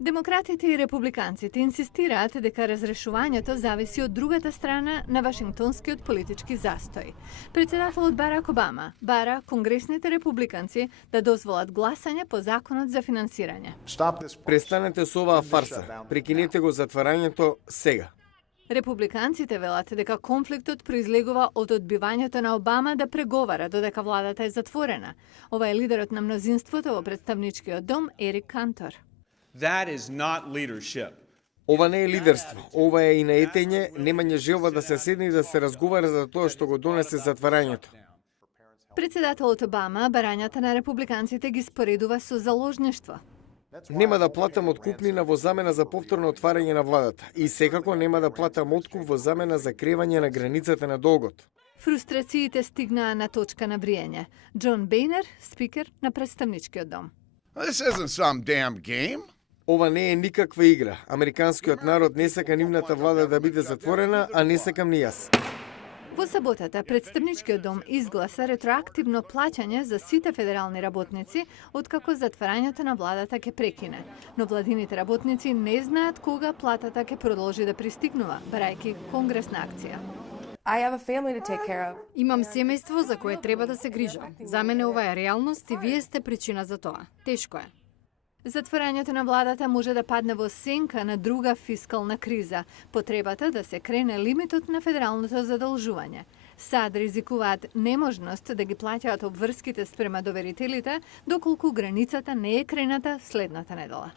Демократите и републиканците инсистираат дека разрешувањето зависи од другата страна на Вашингтонскиот политички застој. Председателот Барак Обама бара конгресните републиканци да дозволат гласање по законот за финансирање. Престанете со оваа фарса. Прекинете го затварањето сега. Републиканците велат дека конфликтот произлегува од одбивањето на Обама да преговара додека владата е затворена. Ова е лидерот на мнозинството во представничкиот дом Ерик Кантор. That is not leadership. Ова не е лидерство, ова е и наетење, немање желба да се седне и да се разговара за тоа што го донесе затварањето. Председателот Обама барањата на републиканците ги споредува со заложништво. Нема да платам откупнина во замена за повторно отварање на владата и секако нема да платам откуп во замена за кревање на границата на долгот. Фрустрациите стигнаа на точка на вриење. Џон Бейнер, спикер на представничкиот дом. This isn't some damn game. Ова не е никаква игра. Американскиот народ не сака нивната влада да биде затворена, а не сакам ни јас. Во саботата, представничкиот дом изгласа ретроактивно плаќање за сите федерални работници, откако затварањето на владата ќе прекине. Но владините работници не знаат кога платата ќе продолжи да пристигнува, барајќи конгресна акција. I have a family to take care of. Имам семејство за кое треба да се грижам. За мене ова е реалност и вие сте причина за тоа. Тешко е. Затворањето на владата може да падне во сенка на друга фискална криза, потребата да се крене лимитот на федералното задолжување. САД ризикуваат неможност да ги плаќаат обврските спрема доверителите, доколку границата не е крената следната недела.